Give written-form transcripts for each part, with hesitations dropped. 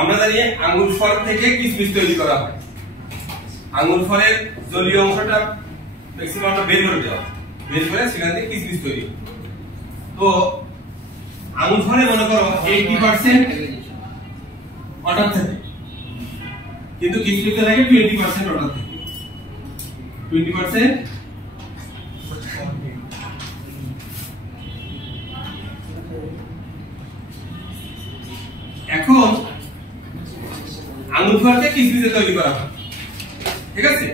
আমরা জানি আঙ্গুর ফল থেকে কিসমিস তৈরি করা হয়। আঙ্গুর ফলের জলীয় অংশটা ম্যাক্সিমামটা বের করে দেওয়া, বের করে সেখান থেকে কিসমিস তৈরি। তো আঙ্গুর ফলে মনে করো 80% ওয়াটার থাকে, কিন্তু কিসমিসে থাকে 20% ওয়াটার থাকে। 20% এখন আঙ্গুর ফলকে কিসমিসে তৈরি করা হয়, ঠিক আছে?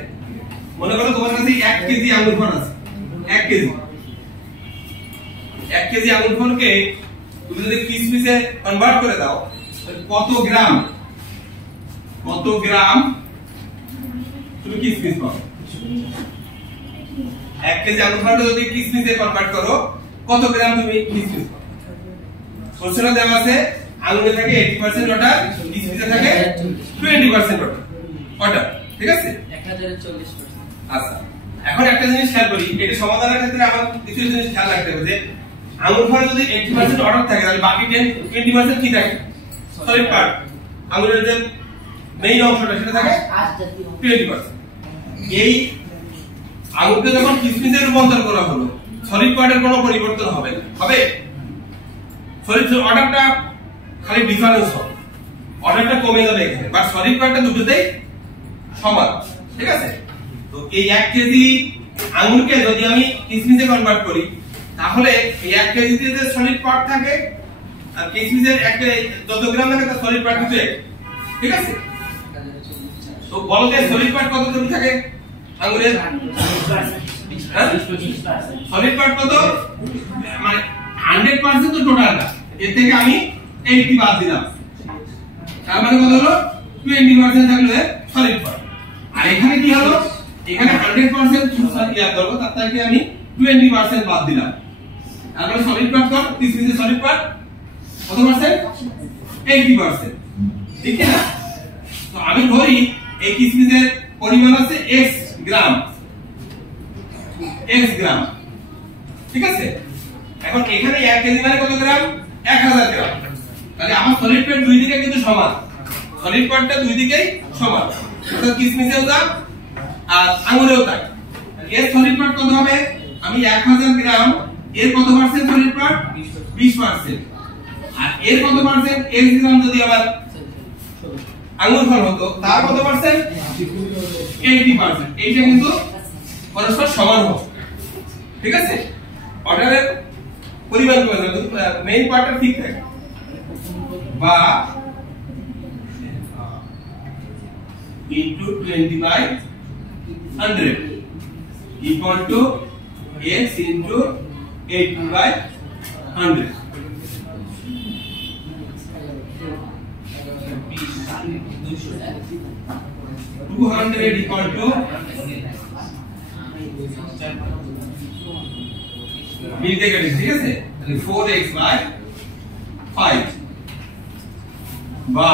মনে করো তোমার কাছে 1 কেজি আঙ্গুর ফল আছে, 1 কেজি। 1 কেজি আঙ্গুর ফলকে তুমি যদি কিসমিসে কনভার্ট করে দাও, কত গ্রাম তুমি কিসমিস পাবে? 1 কেজি আঙ্গুর ফলকে যদি কিসমিসে কনভার্ট করো, কত গ্রাম তুমি কিসমিস পাবে? কোশ্চেনে দেওয়া আছে আঙ্গুরে থাকে 80% ওয়াটার, কিসমিসে থাকে 20% ওয়াটার, ঠিক আছে? 1040%। আচ্ছা, এখন একটা জিনিস খেয়াল করি, এটা সমাধানের ক্ষেত্রে আমার কিছু জিনিস খেয়াল রাখতে হবে যে আঙ্গুর ফলে যদি 80% ওয়াটার থাকে, তাহলে বাকি 20% কি থাকে? Solid part. আঙ্গুরের যে মেইন অংশটা সেটা থাকে 20%। এই আঙ্গুরকে যখন কিসমিসে রূপান্তর করা হলো, সলিড পার্টের কোনো পরিবর্তন হবে না, হবে? সলিড ওয়াটারটা খালি ডিফারেন্স হবে, অর্ডারটা কমে যাবে এখানে, বাট সলিড পার্টটা দুটোতেই সমান, ঠিক আছে? তো এই 1 কেজি আঙ্গুরকে যদি আমি কিসমিসে কনভার্ট করি, তাহলে এই 1 কেজিতে যে সলিড পার্ট থাকে আর কিসমিসের যত গ্রাম থাকে তার সলিড পার্ট কিছু, ঠিক আছে? তো বলো যে সলিড পার্ট কত গ্রাম থাকে আঙ্গুরের? সলিড পার্ট কত? মানে 100% তো টোটাল না, এর থেকে আমি 80 বাদ দিলাম, তার মানে কত হলো? 20% থাকলে সলিড পার্ট। আর এখানে কি হলো? এখানে 100% ইয়া করব, তার থেকে আমি 20% বাদ দিলাম, তার মানে সলিড পার্ট কত? কিসমিসের সলিড পার্ট কত পার্সেন্ট? 80%, ঠিক না? তো আমি ধরি এই কিসমিসের পরিমাণ আছে x গ্রাম, ঠিক আছে? এখন এখানে 1 কেজি মানে কত গ্রাম? 1000 গ্রাম। তাহলে আমার সলিড পার্ট দুই দিকে কিন্তু সমান, সলিড পার্টটা দুই দিকেই সমান, অর্থাৎ কিসমিসেও যা আর আঙ্গুরেও তাই। এর সলিড পার্ট কত হবে? আমি 1000 গ্রাম, এর কত পার্সেন্ট সলিড পার্ট? 20%। আর এর কত পার্সেন্ট? x গ্রাম যদি আবার আঙ্গুর ফল হতো, তার কত পার্সেন্ট? 80%। এইটা কিন্তু পরস্পর সমান হবে, ঠিক আছে? অর্ডারের পরিমাণ কমে যাবে, মেইন পার্টটা ঠিক থাকে। বা into 20/100 equal to x into 80/100. 200 equal to মিলতে গেছে, ঠিক আছে? তাহলে 4x/5 বা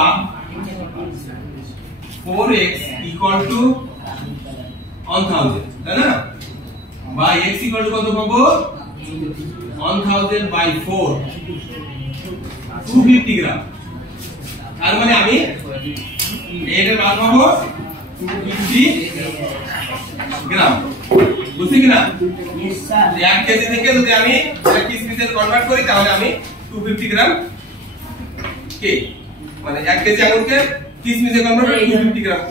4x equal to 1000, তাই না? বা x equal to কত পাবো? 1000/4, 250 গ্রাম। তার মানে আমি এটার মান পাবো 250 গ্রাম, বুঝছি কিনা? 1 কেজি থেকে যদি আমি কিসমিসে কনভার্ট করি, তাহলে আমি 250 গ্রাম কে, মানে 1 কেজি আঙ্গুরকে কিসমিসে কনভার্ট করে 250 গ্রাম।